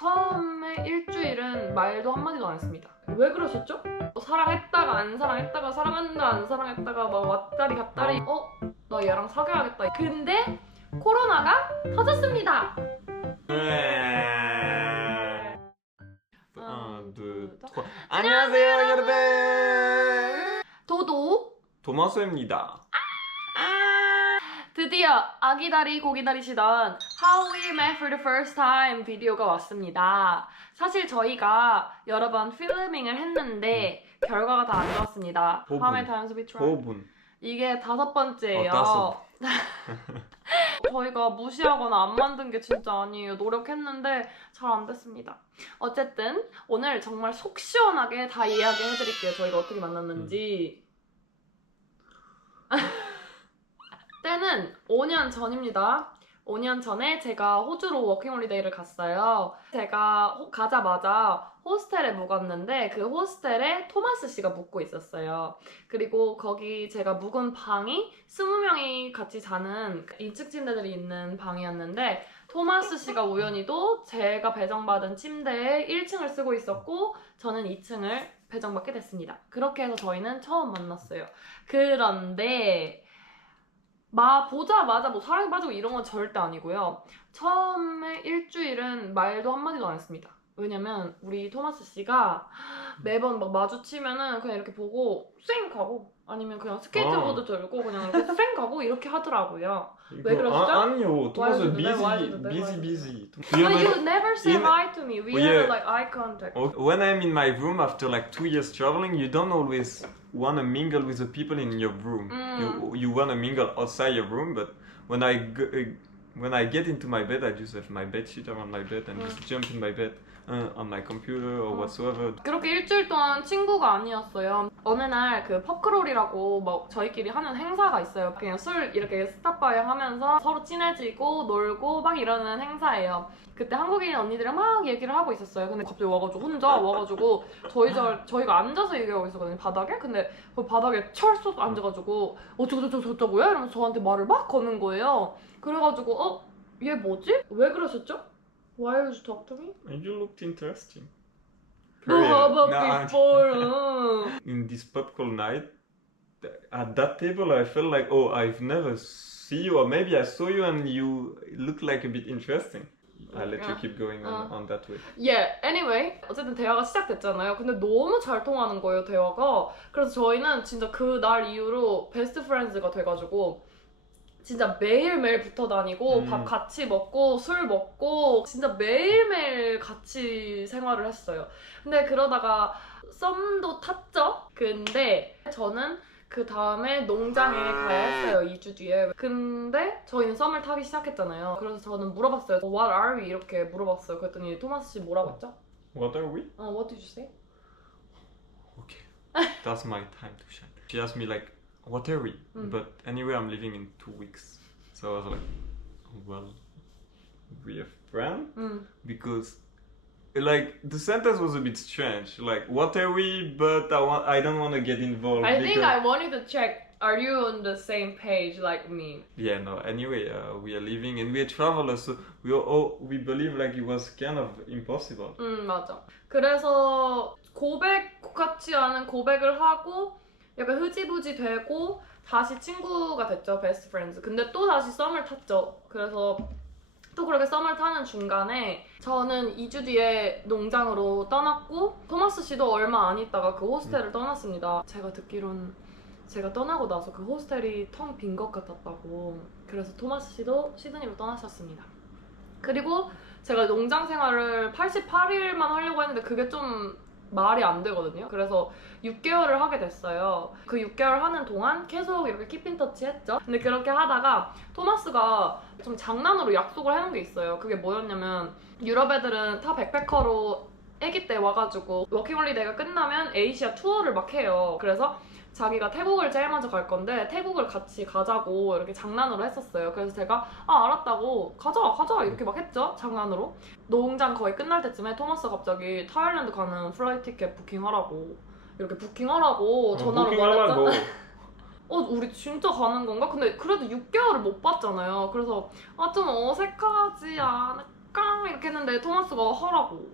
처음에 일주일은 말도 한마디도 안 했습니다. 왜 그러셨죠? 사랑했다가 안 사랑했다가 사랑한다 안 사랑했다가 막 왔다리 갔다리 나 얘랑 사귀어야겠다. 근데 코로나가 터졌습니다. 안녕하세요 여러분. 도마스입니다. 드디어 아기다리 고기다리시던 How We Met for the First Time 비디오가 왔습니다. 사실 저희가 여러 번 필밍을 했는데 결과가 다 안 좋았습니다. How many times we tried? 5분. 이게 5번째예요. 5. 저희가 무시하거나 안 만든 게 진짜 아니에요. 노력했는데 잘 안 됐습니다. 어쨌든 오늘 정말 속 시원하게 다 이야기해드릴게요. 저희가 어떻게 만났는지. 때는 5년 전입니다. 5년 전에 제가 호주로 워킹홀리데이를 갔어요. 제가 가자마자 호스텔에 묵었는데 그 호스텔에 토마스 씨가 묵고 있었어요. 그리고 거기 제가 묵은 방이 20명이 같이 자는 2층 침대들이 있는 방이었는데 토마스 씨가 우연히도 제가 배정받은 침대에 1층을 쓰고 있었고 저는 2층을 배정받게 됐습니다. 그렇게 해서 저희는 처음 만났어요. 그런데 보자마자 사랑에 빠지고 이런 건 절대 아니고요. 처음에 일주일은 말도 한마디도 안 했습니다. 왜냐면 우리 토마스 씨가 매번 마주치면은 그냥 이렇게 보고 쌩 가고 아니면 그냥 스케이트보드 들고 그냥 이렇게 쌩 가고 이렇게 하더라고요. 왜 그러시죠? 아니요. 토마스 busy. But you never say hi to me. We have like eye contact. When I'm in my room after like 2 years traveling, you don't always want to mingle with the people in your room. You want to mingle outside your room, but when I get into my bed, I just have my bedsheet around my bed and just jump in my bed on my computer or whatsoever. 그렇게 일주일 동안 친구가 아니었어요. 어느 날 그 퍼크롤이라고 저희끼리 하는 행사가 있어요. 그냥 술 이렇게 스탑바에 하면서 서로 친해지고 놀고 막 이러는 행사예요. 그때 한국인 언니들이랑 막 얘기를 하고 있었어요. 근데 갑자기 혼자 와가지고 저희가 앉아서 얘기하고 있었거든요. 바닥에. 근데 그 바닥에 철썩 앉아가지고 어쩌고저쩌고요? 이러면서 저한테 말을 막 거는 거예요. 그래가지고 얘 뭐지? 왜 그러셨죠? Why would you talk to me? You looked interesting. How about before? In this pub call night, at that table I felt like, I've never seen you, or maybe I saw you and you look like a bit interesting. I'll let you keep going on that way. Yeah, anyway. 어쨌든 대화가 시작됐잖아요. 근데 너무 잘 통하는 거예요, 대화가. 그래서 저희는 진짜 그 날 이후로 베스트 프렌즈가 돼가지고 진짜 매일매일 붙어 다니고 밥 같이 먹고 술 먹고 진짜 매일매일 같이 생활을 했어요. 근데 그러다가 썸도 탔죠? 근데 저는 그 다음에 농장에 가야 했어요. 2주 뒤에. 근데 저희는 썸을 타기 시작했잖아요. 그래서 저는 물어봤어요. What are we? 이렇게 물어봤어요. 그랬더니 토마스 씨 뭐라고 했죠? What are we? What did you say? Okay, that's my time to shine. She asked me like, what are we? But anyway, I'm leaving in 2 weeks. So I was like, well, we have friends? Because like the sentence was a bit strange. Like, what are we? But I don't want to get involved. I think I wanted to check, are you on the same page like me? Yeah, no. Anyway, we are leaving and we are travelers, so we believe like it was kind of impossible. 맞아. 그래서 고백 같지 않은 고백을 하고 약간 흐지부지 되고 다시 친구가 됐죠, 베스트 프렌즈. 근데 또 다시 썸을 탔죠. 그래서 또 그렇게 썸을 타는 중간에 저는 2주 뒤에 농장으로 떠났고 토마스 씨도 얼마 안 있다가 그 호스텔을 떠났습니다. 제가 듣기론 제가 떠나고 나서 그 호스텔이 텅 빈 것 같았다고. 그래서 토마스 씨도 시드니로 떠나셨습니다. 그리고 제가 농장 생활을 88일만 하려고 했는데 그게 좀 말이 안 되거든요. 그래서 6개월을 하게 됐어요. 그 6개월 하는 동안 계속 이렇게 키핑터치 했죠. 근데 그렇게 하다가 토마스가 좀 장난으로 약속을 해놓은 게 있어요. 그게 뭐였냐면 유럽 애들은 다 백패커로 아기 때 와가지고 워킹홀리데이가 끝나면 에이시아 투어를 막 해요. 그래서 자기가 태국을 제일 먼저 갈 건데 태국을 같이 가자고 이렇게 장난으로 했었어요. 그래서 제가 알았다고 가자 이렇게 막 했죠. 장난으로. 농장 거의 끝날 때쯤에 토마스가 갑자기 타일랜드 가는 플라이트 티켓 부킹하라고 이렇게 부킹하라고 전화로 말했잖아. 우리 진짜 가는 건가? 근데 그래도 6개월을 못 봤잖아요. 그래서 좀 어색하지 않을까? 깡 이렇게 했는데 토마스가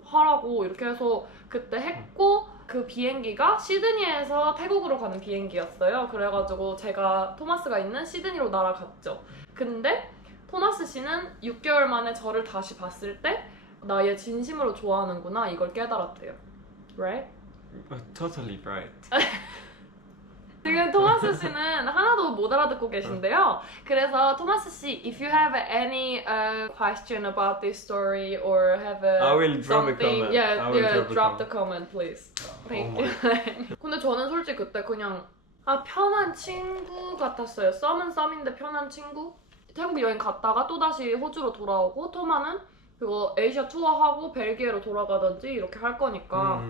하라고 이렇게 해서 그때 했고 그 비행기가 시드니에서 태국으로 가는 비행기였어요. 그래가지고 제가 토마스가 있는 시드니로 날아갔죠. 근데 토마스 씨는 6개월 만에 저를 다시 봤을 때 나 얘 진심으로 좋아하는구나 이걸 깨달았대요. Right? Totally right. 지금 토마스 씨는 하나도 못 알아듣고 계신데요. 그래서 토마스 씨, if you have any question about this story or have I will drop a something, comment. yeah, I will yeah, drop a drop the comment, please. Thank you. 근데 저는 솔직히 그때 그냥 편한 친구 같았어요. 썸은 썸인데 편한 친구. 태국 여행 갔다가 또 다시 호주로 돌아오고 토마는 그거 아시아 투어하고 벨기에로 돌아가든지 이렇게 할 거니까.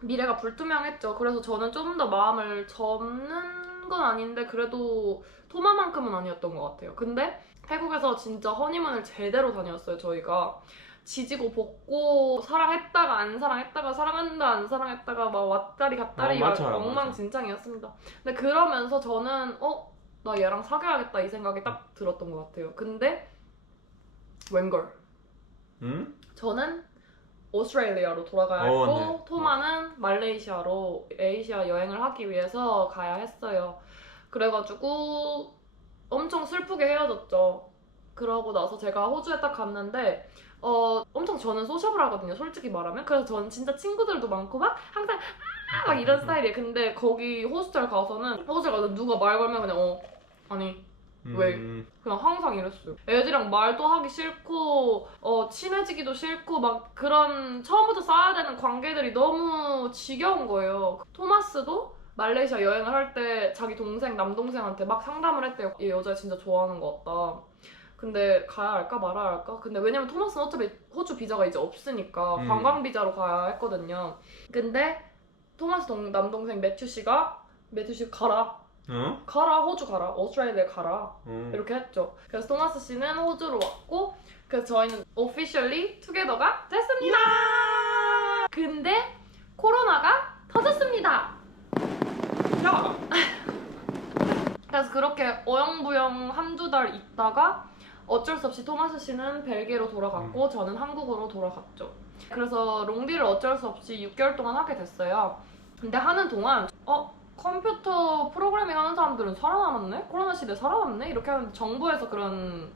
미래가 불투명했죠. 그래서 저는 좀 더 마음을 접는 건 아닌데 그래도 토마만큼은 아니었던 것 같아요. 근데 태국에서 진짜 허니문을 제대로 다녔어요. 저희가 지지고 볶고 사랑했다가 안 사랑했다가 사랑한다 안 사랑했다가 막 왔다리 갔다리 막 맞아요, 엉망진창이었습니다. 근데 그러면서 저는 나 얘랑 사귀어야겠다 이 생각이 딱 들었던 것 같아요. 근데 웬걸 저는 오스트레일리아로 돌아가야 했고 네. 토마는 말레이시아로 아시아 여행을 하기 위해서 가야 했어요. 그래가지고 엄청 슬프게 헤어졌죠. 그러고 나서 제가 호주에 딱 갔는데 엄청 저는 소셜을 하거든요. 솔직히 말하면. 그래서 저는 진짜 친구들도 많고 막 항상 막 이런 스타일이에요. 근데 거기 호스텔 가서는 누가 말 걸면 그냥 아니 왜? 그냥 항상 이랬어요. 애들이랑 말도 하기 싫고 친해지기도 싫고 막 그런 처음부터 쌓아야 되는 관계들이 너무 지겨운 거예요. 토마스도 말레이시아 여행을 할 때 자기 동생, 남동생한테 막 상담을 했대요. 얘 여자 진짜 좋아하는 것 같다. 근데 가야 할까 말아야 할까? 근데 왜냐면 토마스는 어차피 호주 비자가 이제 없으니까 관광 비자로 가야 했거든요. 근데 토마스 남동생 매튜 씨가 가라. 가라 호주 가라 오스트레일리아 가라 이렇게 했죠. 그래서 토마스 씨는 호주로 왔고 그래서 저희는 officially 투게더가 됐습니다. 근데 코로나가 터졌습니다. 야! 그래서 그렇게 어영부영 한두 달 있다가 어쩔 수 없이 토마스 씨는 벨기에로 돌아갔고 저는 한국으로 돌아갔죠. 그래서 롱디를 어쩔 수 없이 6개월 동안 하게 됐어요. 근데 하는 동안 컴퓨터 프로그래밍 하는 사람들은 살아남았네? 코로나 시대에 살아남네? 이렇게 하는데 정부에서 그런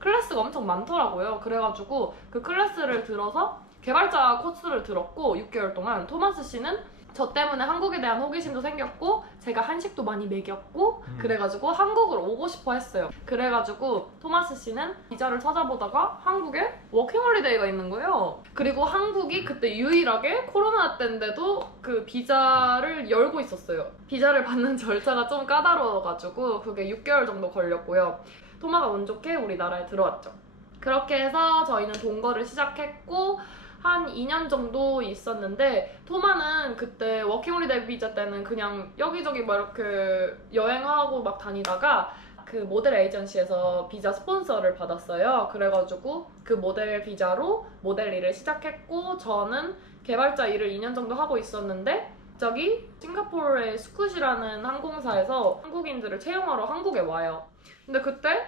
클래스가 엄청 많더라고요. 그래가지고 그 클래스를 들어서 개발자 코스를 들었고 6개월 동안 토마스 씨는 저 때문에 한국에 대한 호기심도 생겼고 제가 한식도 많이 먹였고 그래가지고 한국으로 오고 싶어 했어요. 그래가지고 토마스 씨는 비자를 찾아보다가 한국에 워킹홀리데이가 있는 거예요. 그리고 한국이 그때 유일하게 코로나 때인데도 그 비자를 열고 있었어요. 비자를 받는 절차가 좀 까다로워가지고 그게 6개월 정도 걸렸고요. 토마가 운 좋게 우리나라에 들어왔죠. 그렇게 해서 저희는 동거를 시작했고 한 2년 정도 있었는데 토마는 그때 워킹홀리데이 비자 때는 그냥 여기저기 막 이렇게 여행하고 막 다니다가 그 모델 에이전시에서 비자 스폰서를 받았어요. 그래가지고 그 모델 비자로 모델 일을 시작했고 저는 개발자 일을 2년 정도 하고 있었는데 갑자기 싱가포르의 스쿠시라는 항공사에서 한국인들을 채용하러 한국에 와요. 근데 그때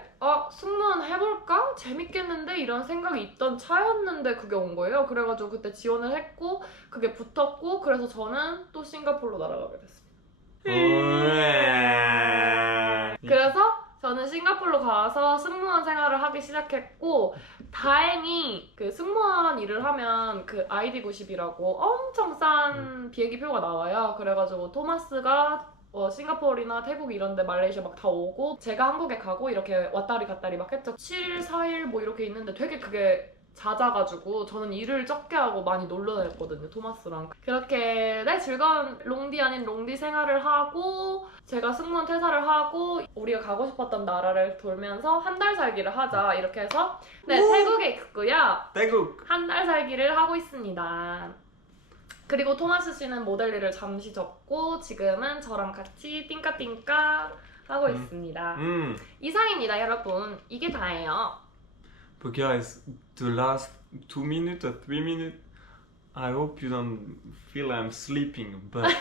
승무원 해볼까? 재밌겠는데? 이런 생각이 있던 차였는데 그게 온 거예요. 그래가지고 그때 지원을 했고 그게 붙었고 그래서 저는 또 싱가포르로 날아가게 됐습니다. 그래서 저는 싱가포르로 가서 승무원 생활을 하기 시작했고 다행히 그 승무원 일을 하면 그 ID90이라고 엄청 싼 비행기 표가 나와요. 그래가지고 토마스가 싱가포르나 태국 이런 데 말레이시아 막 다 오고 제가 한국에 가고 이렇게 왔다리 갔다리 막 했죠. 7일, 4일 뭐 이렇게 있는데 되게 그게 잦아가지고 저는 일을 적게 하고 많이 놀러 다녔거든요, 토마스랑. 그렇게 즐거운 롱디 아닌 롱디 생활을 하고 제가 승무원 퇴사를 하고 우리가 가고 싶었던 나라를 돌면서 한 달 살기를 하자 이렇게 해서 태국에 있고요. 태국! 한 달 살기를 하고 있습니다. 그리고 토마스 씨는 모델 일을 잠시 접고 지금은 저랑 같이 띵까띵까 하고 있습니다. 이상입니다, 여러분. 이게 다예요. But guys, the last 2 minutes or 3 minutes, I hope you don't feel I'm sleeping, but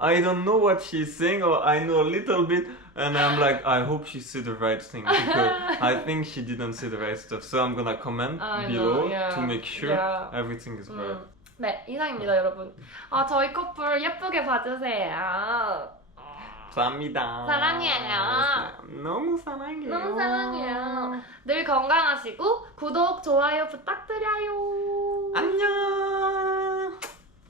I don't know what she's saying, or I know a little bit, and I'm like, I hope she said the right thing because I think she didn't say the right stuff. So I'm gonna comment I below know, yeah. to make sure Yeah. everything is right. 네, 이상입니다, 여러분. 저희 커플 예쁘게 봐주세요. 감사합니다. 사랑해요. 너무 사랑해요. 너무 사랑해요. 늘 건강하시고 구독, 좋아요 부탁드려요. 안녕.